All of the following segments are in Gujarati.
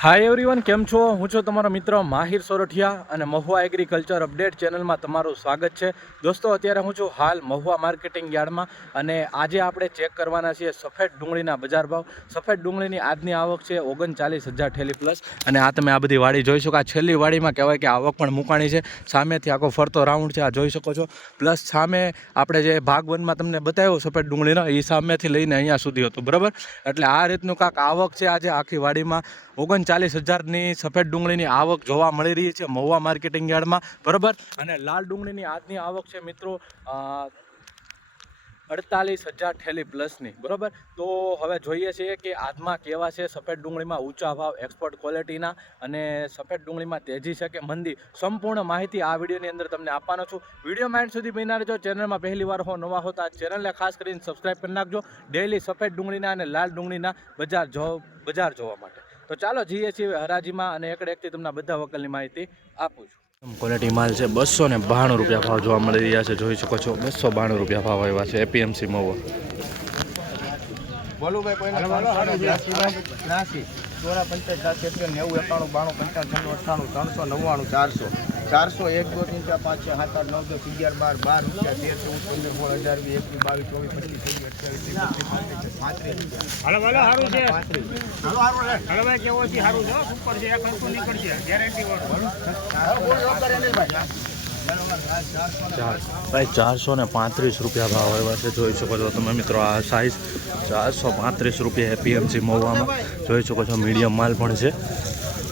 હાય એવરીવન કેમ છો? હું છું તમારો મિત્ર માહિર સોરઠિયા અને મહુવા એગ્રીકલ્ચર અપડેટ ચેનલમાં તમારું સ્વાગત છે. દોસ્તો, અત્યારે હું છું હાલ મહુવા માર્કેટિંગ યાર્ડમાં અને આજે આપણે ચેક કરવાના છીએ સફેદ ડુંગળીના બજાર ભાવ. સફેદ ડુંગળીની આજની આવક છે ઓગણચાલીસ હજાર ઠેલી પ્લસ અને આ તમે આ બધી વાડી જોઈ શકો. આ છેલ્લી વાડીમાં કહેવાય કે આવક પણ મૂકાણી છે. સામેથી આખો ફરતો રાઉન્ડ છે, આ જોઈ શકો છો. પ્લસ સામે આપણે જે ભાગ વનમાં તમને બતાવ્યો સફેદ ડુંગળીનો, એ સામેથી લઈને અહીંયા સુધી હતું. બરાબર? એટલે આ રીતનું કાંક આવક છે આજે આખી વાડીમાં. ઓગણચાલીસ હજારની સફેદ ડુંગળીની આવક જોવા મળી રહી છે મહુવા માર્કેટિંગ યાર્ડમાં. બરાબર? અને લાલ ડુંગળીની આજની આવક છે મિત્રો અડતાલીસ હજાર ઠેલી પ્લસની. બરાબર? તો હવે જોઈએ છીએ કે આજમાં કેવા છે સફેદ ડુંગળીમાં ઊંચા ભાવ એક્સપોર્ટ ક્વોલિટીના અને સફેદ ડુંગળીમાં તેજી છે કે મંદી? સંપૂર્ણ માહિતી આ વિડીયોની અંદર તમને આપવાનો છું. વીડિયો માઇન્ડ સુધી બિના રહેજો ચેનલમાં પહેલી વાર હો, નવા હો તો આ ચેનલને ખાસ કરીને સબસ્ક્રાઈબ કરી નાખજો. ડેઈલી સફેદ ડુંગળીના અને લાલ ડુંગળીના બજાર જો, બજાર જોવા માટે. તો ચાલો જઈએ છીએ હરાજીમાં અને એકડે એકથી તમને બધા વકલની માહિતી આપું છું ક્વોલિટી માલ છે બસો ને બાણું રૂપિયા ભાવ જોવા મળી રહ્યા છે જોઈ શકો છો બસો બાણું રૂપિયા ભાવ આવ્યા છે એપીએમસી મોવો બોલું ભાઈ ચોરા પંચાયત સાત એકસો નેવું એકાણું બાણું પંચાવન અઠ્ઠાણું ત્રણસો નવ્વાણું ચારસો. ચારસો એક દો ત્રણ ચાર પાંચ છ સાત આઠ નવ દસ અગિયાર બાર બાર રૂપિયા તેર ચૌદ પંદર સોળ અઢાર વીસ એકવીસ બાવીસ ચોવીસ પચીસ છવ્વીસ અઠ્યાવીસ પાંત્રીસ હાલો હાલો સારું છે. પાંત્રીસ. કેવો છે? ભાઈ, ચારસો ને પાંત્રીસ રૂપિયા ભાવ આવ્યા છે. જોઈ શકો છો તમે મિત્રો, આ સાઇઝ ચારસો પાંત્રીસ રૂપિયા એપીએમસી મહુવામાં જોઈ શકો છો મીડિયમ માલ પણ છે.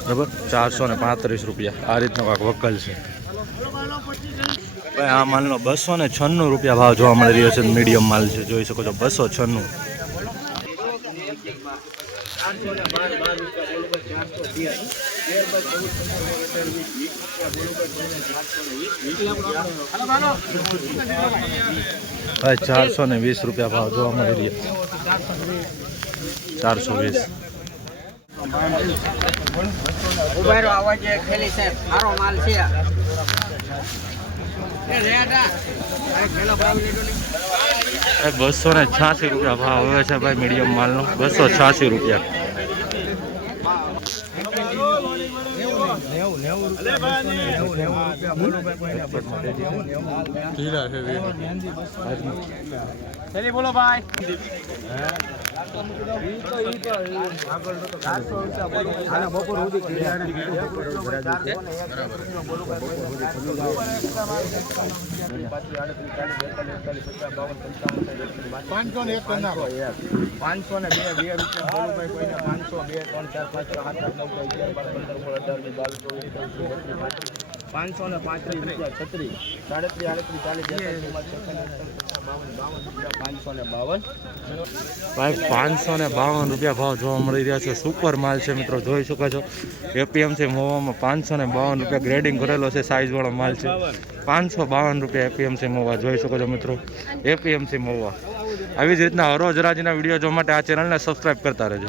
બરાબર? ચારસો ને પાંત્રીસ રૂપિયા. આ રીતનો કાંક વકલ છે. ભાઈ, આ માલનો બસો ને છન્નું રૂપિયા ભાવ જોવા મળી રહ્યો છે. મીડિયમ માલ છે. જોઈ શકો છો, બસો છન્નું. ભાઈ ચારસો ને વીસ રૂપિયા ભાવ જોવા મળી રહ્યા ચારસો વીસ. ઉભારો આવા જે ખેલી છે. સારો માલ છે. બસો ને છ્યાસી રૂપિયા ભાવ આવે છે ભાઈ મીડિયમ માલનો. બસો છ્યાસી રૂપિયા. નેવું નેવું રૂપિયા નેવું નેવું રૂપિયા. બોલો ભાઈ. બોલો ખેડ્યા પાંચસો ને એક પાંચસો ને બે બે રૂપિયા પાંચસો, બે, ત્રણ, ચાર, પાંચ આઠ, નવ અગિયાર, બાર, પંદર અઢાર બાવીસ, ચોવીસ પચીસ બત્રીસ પાંત્રીસ પાંચસો ને પાંત્રીસ રૂપિયા છત્રીસ. સાડત્રીસ આડત્રીસ ચાલીસ બાવન બાવન રૂપિયા પાંચસો ને બાવન. ભાઈ પાંચસો ને બાવન રૂપિયા ભાવ જોવા મળી રહ્યા છે. સુપર માલ છે મિત્રો જોઈ શકો છો. એપીએમસી મોવામાં પાંચસો ને બાવન રૂપિયા ગ્રેડિંગ કરેલો છે સાઇઝવાળો માલ છે. પાંચસો બાવન રૂપિયા એપીએમસી મોવા. જોઈ શકો છો મિત્રો. એપીએમસી મોવા. આવી જ રીતના હરોજ રાજીના વીડિયો જોવા માટે આ ચેનલને સબસ્ક્રાઈબ કરતા રહેજો.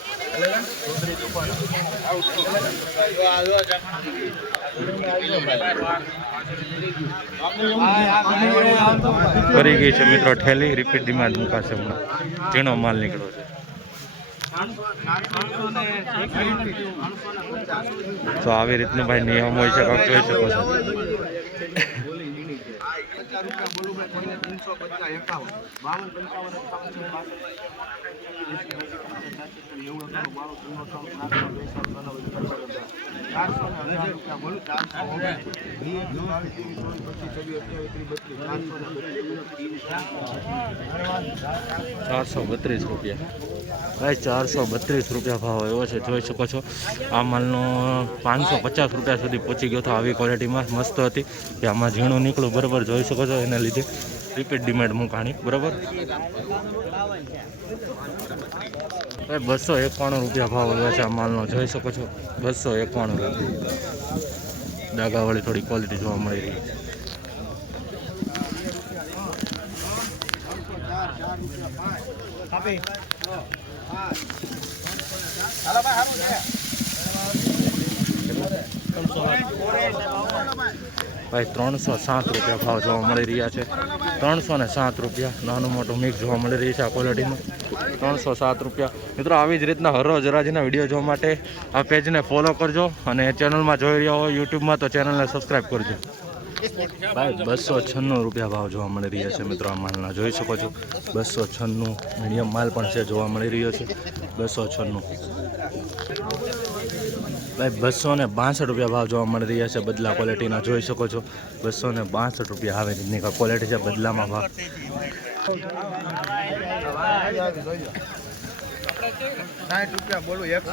કરી ગઈ છે મિત્રો ઠેલી રિપીટ ડિમાન્ડ મુકાશે હમણાં. ઝીણો માલ નીકળ્યો છે. તો આવી રીતનું ભાઈ નિયમ હોય છે કાંઈક જોઈ શકો છો. રૂપિયા ચારસો બત્રીસ રૂપિયા. ભાઈ, ચારસો બત્રીસ રૂપિયા ભાવ એવો છે, જોઈ શકો છો. આ માલનો પાંચસો પચાસ રૂપિયા સુધી પહોંચી ગયો હતો, આવી ક્વોલિટીમાં મસ્ત હતી. કે આમાં ઝીણું નીકળું બરાબર, જોઈ શકો છો, એને લીધે. રિપીટ ડિમાન્ડ મૂકાણી બરાબર એ બસો એકાણું રૂપિયા ભાવ આવ્યો છે આ માલનો જોઈ શકો છો બસો એકાણું રૂપિયા ડાગાવાળી થોડી ક્વોલિટી જોવા મળી રહી છે ભાઈ, ત્રણસો સાત રૂપિયા ભાવ જોવા મળી રહ્યા છે. ત્રણસો ને સાત રૂપિયા નાનું મોટું મિક્સ જોવા મળી રહી છે આ ક્વોલિટીનું ત્રણસો સાત રૂપિયા. મિત્રો, આવી જ રીતના હરરોજ રાજના વીડિયો જોવા માટે આ પેજને ફોલો કરજો અને ચેનલમાં જોઈ રહ્યા હોય યુટ્યુબમાં તો ચેનલને સબસ્ક્રાઈબ કરજો. ભાઈ, બસો છન્નું રૂપિયા ભાવ જોવા મળી રહ્યા છે મિત્રો, આ માલના. જોઈ શકો છો, બસો છન્નું મીડિયમ માલ પણ છે જોવા મળી રહ્યો છે. બસો છન્નું. ભાઈ બસો ને બાસઠ રૂપિયા ભાવ જોવા મળી રહ્યા છે બદલા ક્વોલિટીના જોઈ શકો છો. બસો ને બાસઠ રૂપિયા આવે રીતની ક્વોલિટી છે બદલામાં ભાવ. સાઠ રૂપિયા બોલું એકસો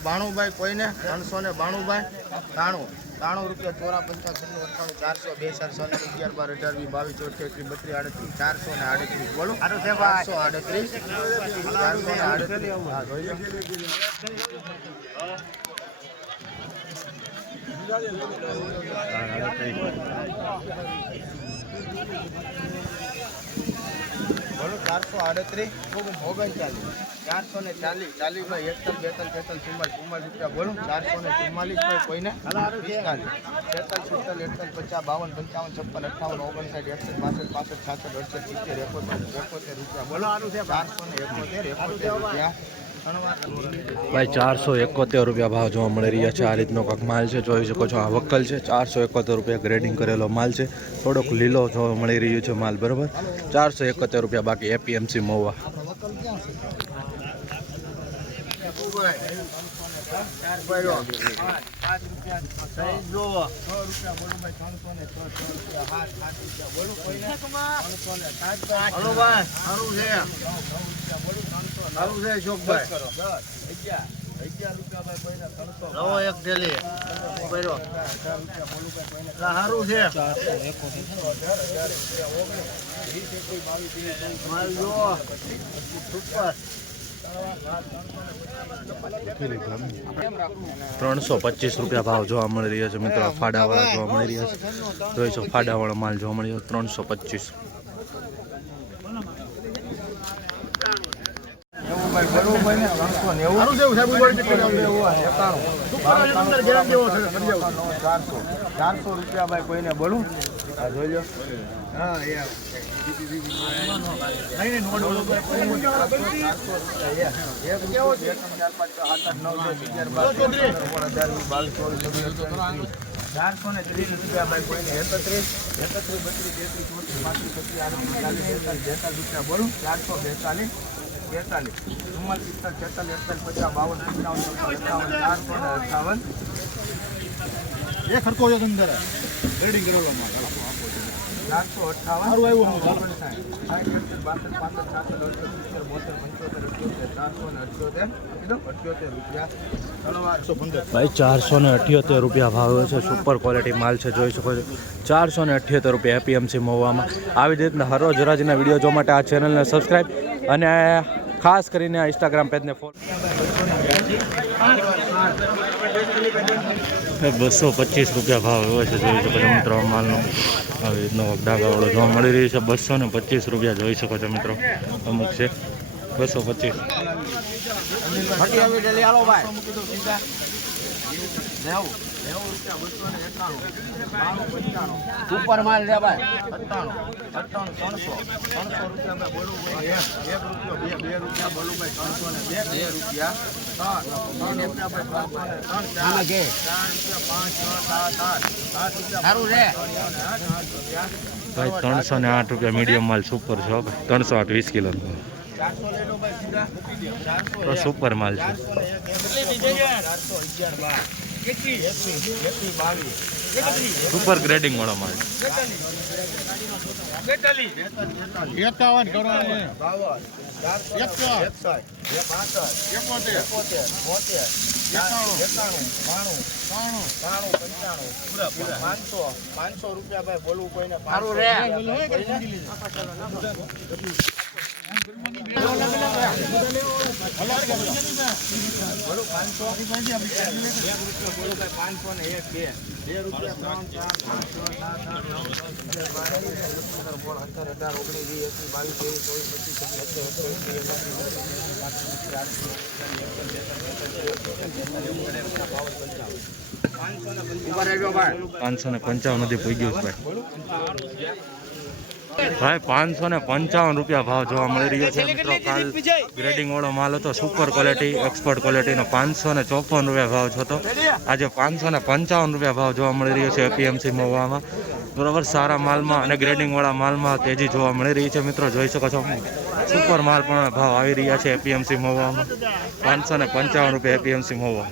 બાણું બાય કોઈને ત્રણસો ને બાણું ભાઈ ત્રાણું ત્રાણું રૂપિયા ચોરા પંચાસી અઠાણું ચારસો બે ચારસો ને અગિયાર બાર અઢાર વી બાવીસ ચોથી એકત્રીસ બત્રીસ આડત્રીસ, ચારસો ને આડત્રીસ. બોલો ચારસો આડત્રીસ ચારસો ને આડત્રીસ બોલો ચારસો આડત્રીસ ઓગણચાલીસ ચારસો ને ચાલીસ ચાલીસ ભાઈ એકતાલીસ બેતાલીસ તેતાલીસ ચુમ્માલીસ ચુમ્માલીસ રૂપિયા બોલું ચારસો ને ચુમ્માલીસ ભાઈ કોઈને પિસ્તાલીસ સુડતાલીસ અડતાલીસ પચાસ બાવન પંચાવન છપ્પન અઠાવન ઓગણસાઠ એકસઠ પાસઠ પાસઠ છાસઠ અડસઠ સિત્તેર એકોતેર એકોતેર રૂપિયા બોલો. ચારસો ને એકોતેર એકોતેર રૂપિયા. ભાઈ, ચારસો એકોતેર રૂપિયા ભાવ જોવા મળી રહ્યા છે. આ રીતનો કાંક માલ છે, જોઈ શકો છો. આ વક્કલ છે, ચારસો એકોતેર રૂપિયા ગ્રેડિંગ કરેલો માલ છે. થોડોક લીલો જોવા મળી રહ્યો છે માલ, બરાબર? ચારસો એકોતેર રૂપિયા બાકી એપીએમસી મહુવા એક ડેલી સારું છે. ત્રણસો પચીસ રૂપિયા ભાવ જોવા મળી રહ્યા છે મિત્રો. ફાડાવાળા જોવા મળી રહ્યા છે. જોઈ છો ફાડાવાળો માલ જોવા મળી રહ્યો. ત્રણસો પચીસ. ચારસો. રૂપિયા ભાઈ કોઈને બોલું? જોઈ લો. હા ચારસો ને ત્રીસ રૂપિયા ભાઈ કોઈને એકત્રીસ એકત્રીસ બત્રીસ તેત્રીસ ચોત્રીસ પાંત્રીસ છત્રીસ આડત્રીસ ચાલીસ બેતાલીસ રૂપિયા બોલું. ચારસો બેતાલીસ. બેતાલીસ. ચુમ્માલીસ પિસ્તાલીસ છેતાલીસ એકતાલીસ પચાસ બાવન પંચાવન છપ્પન ચારસો ને અઠાવન. એ ખર્ચો છે અંદર. રેડિંગ કરેલો ચારસો અઠાવન સારું આવ્યું હું. બાસઠ પાસઠ છાસઠ અડસઠ સિત્તેર બોતેર પંચોતેર અઠ્યોતેર ચારસો ને અઠ્યોતેર. અઠ્યોતેર રૂપિયા. સલવાર એકસો પંદર. ભાઈ ચારસો ને અઠ્યોતેર રૂપિયા ભાવ છે. સુપર ક્વોલિટી માલ છે જોઈ શકો છો. ચારસો ને અઠ્યોતેર રૂપિયા એપીએમસી મોવામાં. આવી જ રીતના હરરોજ હરાજીના વીડિયો જોવા માટે આ ચેનલને સબસ્ક્રાઈબ અને ખાસ કરીને આ ઇન્સ્ટાગ્રામ પેજને ફોલો બસો પચીસ રૂપિયા ભાવ એવો છે જોઈ શકો છો મિત્રો માલનો આવી રીતનો ડાગાવાળો જોવા મળી રહ્યું છે બસો ને પચીસ રૂપિયા જોઈ શકો છો મિત્રો. અમુક છે બસો પચીસ. સુપર માલ લે ભાઈ. અઠ્ઠાણું અઠ્ઠાણું ત્રણસો ત્રણસો રૂપિયા ભાઈ બોલું ભાઈ એક એક રૂપિયો બે બે રૂપિયા બોલું ભાઈ ત્રણસો ને બે બે રૂપિયા ત્રણ ત્રણ રૂપિયા ભાઈ ત્રણસો ને ત્રણ ચાર ચાર રૂપિયા પાંચ છ સાત આઠ રૂપિયા સારું છે ભાઈ. ત્રણસો ને આઠ રૂપિયા મીડિયમ માલ સુપર છો ત્રણસો આઠ વીસ કિલો સુપર માલ છે. સુપર ગ્રેડિંગ વાળો માલ એકાવન કરવાની એકસો. એકોતેર બોતેર એકાણું. બાણું ત્રાણું ત્રાણું પંચાણું પાંચસો પાંચસો રૂપિયા ભાઈ બોલવું કોઈને સારું રે પાંચસો એક બાવીસ ત્રેવીસ ચોવીસ પચીસ પંચાવન સુધી પહોંચ્યો ભાઈ. ભાઈ પાંચસો ને પંચાવન રૂપિયા ભાવ જોવા મળી રહ્યો છે મિત્રો. કાલ ગ્રેડિંગ વાળો માલ હતો સુપર ક્વોલિટી એક્સપર્ટ ક્વોલિટીનો પાંચસો ને ચોપન રૂપિયા ભાવ હતો. આજે પાંચસો ને પંચાવન રૂપિયા ભાવ જોવા મળી રહ્યો છે એપીએમસી મહુવામાં બરોબર સારા માલમાં અને ગ્રેડિંગ વાળા માલમાં તેજી જોવા મળી રહી છે મિત્રો. જોઈ શકો છો. સુપર માલ પણ ભાવ આવી રહ્યા છે એપીએમસી મહુવામાં પાંચસો ને પંચાવન રૂપિયા એપીએમસી મહુવા